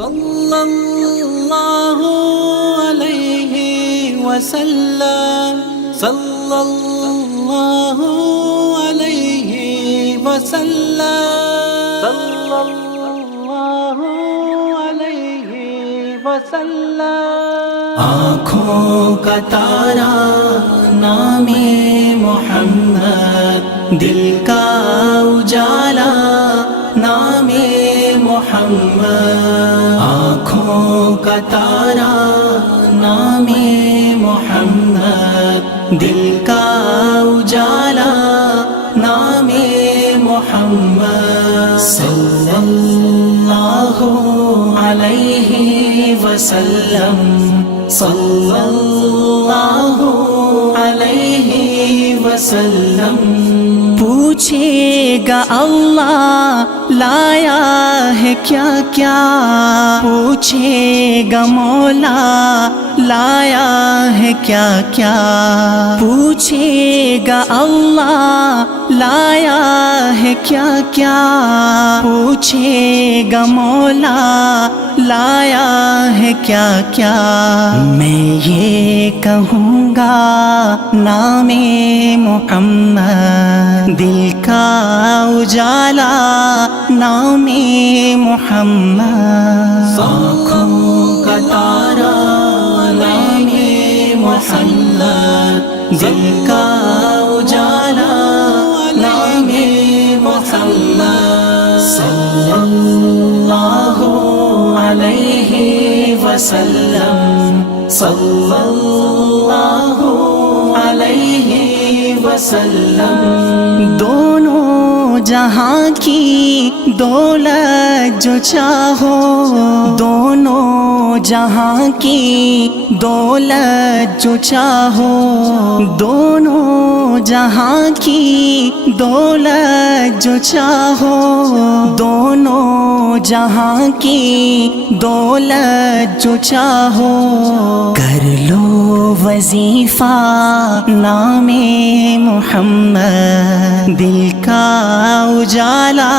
صلی اللہ علیہ وسلم صلی اللہ علیہ وسلم صلی اللہ علیہ وسلم آنکھوں کا تارا نام محمد، دل کا اجالا نام محمد، آنکھوں کا تارا نام محمد، دل کا اجالا نام محمد، صلی اللہ علیہ وسلم صلی اللہ علیہ وسلم۔ پوچھے گا اللہ لایا ہے کیا کیا، پوچھے گا مولا لایا ہے کیا کیا، پوچھے گا اللہ لایا ہے کیا کیا، پوچھے گا مولا لایا ہے کیا کیا۔ میں یہ کہوں گا نام محمد، دل کا اجالا نام محمد، آنکھوں کا تارا نام محمد، دل کا اجالا نام محمد، صلی اللہ علیہ وسلم صلی اللہ علیہ وسلم۔ دونوں جہاں کی دولت جو چاہو، دونوں جہاں کی دولت جو چاہو، دونوں جہاں کی دولت جو چاہو، دونوں جہاں کی دولت جو چاہو، کر لو وظیفہ نام محمد، دل کا اجالا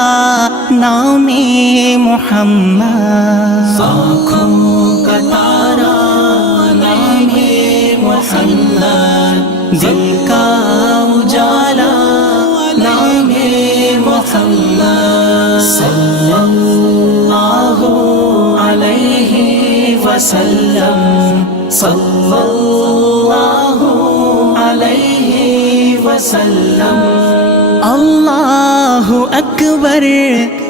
نام محمد، آنکھوں کا تارا نام محمد، دل کا اجالا نام محمد، صلی اللہ علیہ وسلم صلی اللہ علیہ وسلم۔ اللہ اکبر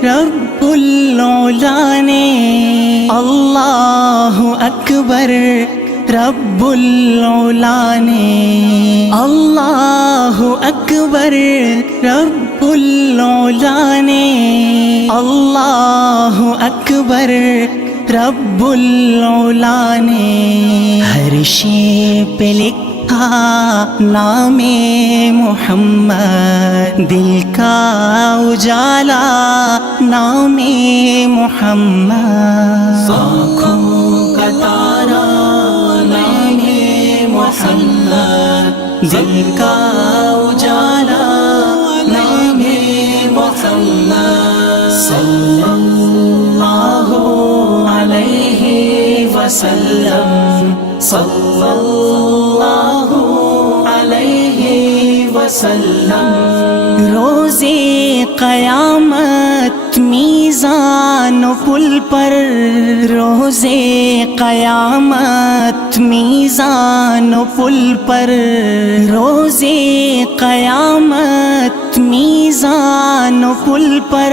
رب العلا نے، اللہ اکبر رب العلا نے، اللہ اکبر رب العلا نے، اللہ اکبر رب العلا نے، ہر شے پہ لکھا نام محمد، دل کا اجالا نام محمد، آنکھوں کا تارا نام محمد، دل کا اجالا نام محمد، صلی اللہ علیہ وسلم صلی اللہ علیہ وسلم۔ روز قیامت میزان و پل پر، روز قیامت میزان و پل پر، روز قیامت میزان و پل پر،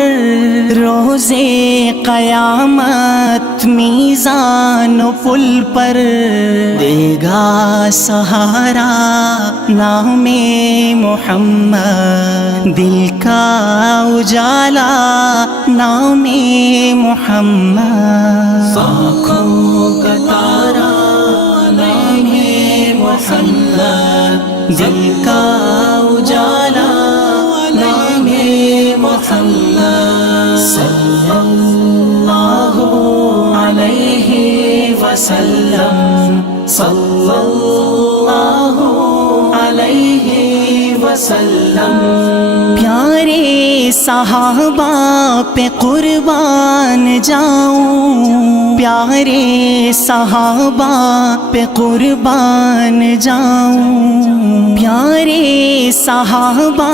روز قیامت میزان و پل پر، دے گا سہارا نام محمد، دل کا اجالا نام محمد، آنکھوں کا تارا نام محمد، دل کا اجالا نام محمد، صلی اللہ علیہ وسلم صلی اللہ علیہ وسلم۔ پیارے صحابہ پہ قربان جاؤں، پیارے صحابہ پہ قربان جاؤں، پیارے صحابہ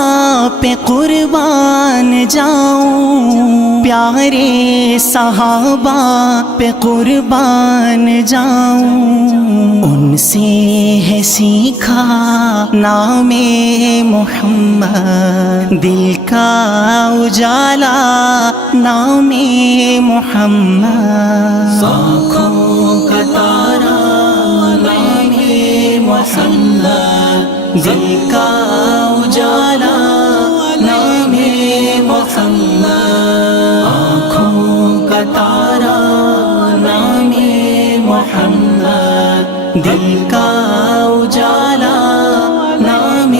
پہ قربان جاؤں، پیارے صحابہ پہ قربان جاؤں، ان سے ہے سیکھا نام محمد، دل کا اجالا نام محمد، آنکھوں کا تارا نام محمد، دل کا اجالا نام محمد، آنکھوں کا تارا نام محمد، دل کا اجالا نام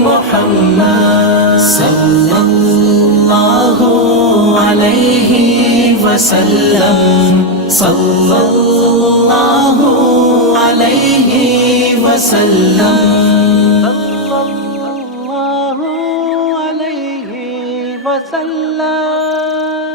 محمد، صلی اللہ علیہ وسلم، صلی اللہ علیہ وسلم، صلی اللہ علیہ وسلم۔